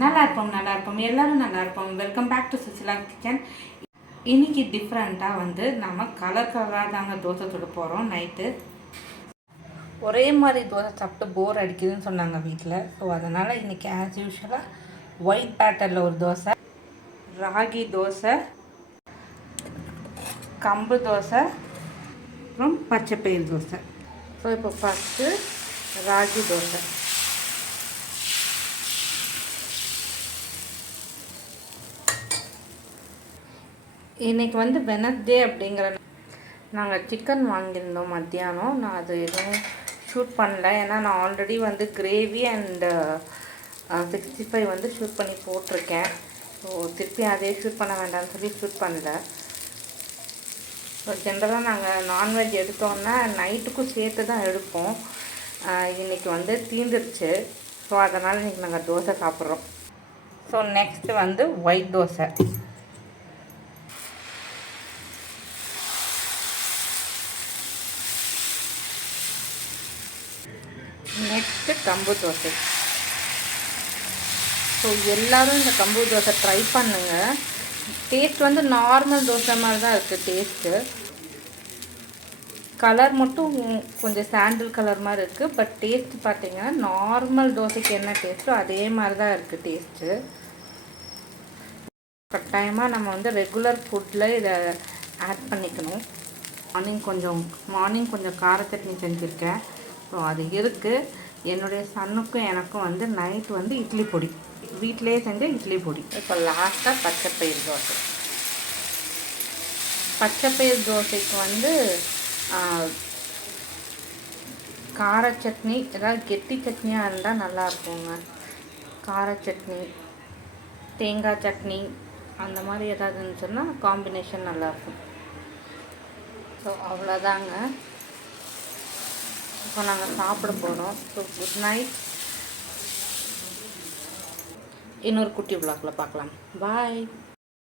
நல்லா இருப்போம் நல்லா இருப்போம் எல்லாரும் நல்லா இருப்போம் welcome back to Sushila kitchen இன்னைக்கு டிஃப்ரெண்ட்டாக வந்து நம்ம கலர் கலராக தாங்க தோசை சுட போகிறோம் நைட்டு. ஒரே மாதிரி தோசை சாப்பிட்டு போர் அடிக்குதுன்னு சொன்னாங்க வீட்டில் ஸோ அதனால் இன்றைக்கி ஆஸ் யூஷுவலாக ஒயிட் பேட்டரில் ஒரு தோசை ராகி தோசை கம்பு தோசை அப்புறம் பச்சைப்பயிர் தோசை. ஸோ இப்போ ஃபஸ்ட்டு ராகி தோசை. இன்றைக்கி வந்து வெனஸ்டே அப்படிங்கிற நாங்கள் சிக்கன் வாங்கியிருந்தோம் மத்தியானம். நான் அது எதுவும் ஷூட் பண்ணல. ஏன்னா நான் ஆல்ரெடி வந்து கிரேவி அண்டு சிக்ஸ்டி ஃபைவ் வந்து ஷூட் பண்ணி போட்டிருக்கேன். ஸோ திருப்பி அதே ஷூட் பண்ண வேண்டாம்னு சொல்லி ஷூட் பண்ணல. ஸோ ஜென்ரலாக நாங்கள் நான்வெஜ் எடுத்தோன்னா நைட்டுக்கும் சேர்த்து தான் எடுப்போம். இன்றைக்கி வந்து தீந்துருச்சு. ஸோ அதனால் இன்றைக்கி நாங்கள் தோசை சாப்பிட்றோம். ஸோ நெக்ஸ்ட்டு வந்து ஒயிட் தோசை. நெக்ஸ்ட்டு கம்பு தோசை. ஸோ எல்லோரும் இந்த கம்பு தோசை ட்ரை பண்ணுங்கள் டேஸ்ட் வந்து நார்மல் தோசை மாதிரி தான் இருக்குது டேஸ்ட்டு கலர் மட்டும் கொஞ்சம் சாண்டில் கலர் மாதிரி இருக்குது பட் டேஸ்ட் பார்த்தீங்கன்னா நார்மல் தோசைக்கு என்ன டேஸ்ட்டோ அதே மாதிரி தான் இருக்குது டேஸ்ட்டு கட்டாயமாக நம்ம வந்து ரெகுலர் ஃபுட்டில் இதை ஆட் பண்ணிக்கணும். மார்னிங் கொஞ்சம் மார்னிங் கொஞ்சம் காரச்சட்னி செஞ்சுருக்கேன். ஸோ அது இருக்குது என்னுடைய சன்னுக்கும் எனக்கும் வந்து நைட் வந்து இட்லி பொடி. வீட்டிலேயே செஞ்ச இட்லி பொடி. இப்போ லாஸ்ட்டாக பச்சைப்பயிர் தோசை. பச்சைப்பயிர் தோசைக்கு வந்து கார சட்னி ஏதாவது கெட்டி சட்னியாக இருந்தால் நல்லா இருக்குங்க. கார சட்னி தேங்காய் சட்னி அந்த மாதிரி ஏதாவது இருந்துச்சுன்னா காம்பினேஷன் நல்லாயிருக்கும் ஸோ அவ்வளோதாங்க இப்போ நாங்கள் சாப்பிட போகிறோம் ஸோ குட் நைட் இன்னொரு குட்டி விளாக்கில் பார்க்கலாம். பாய்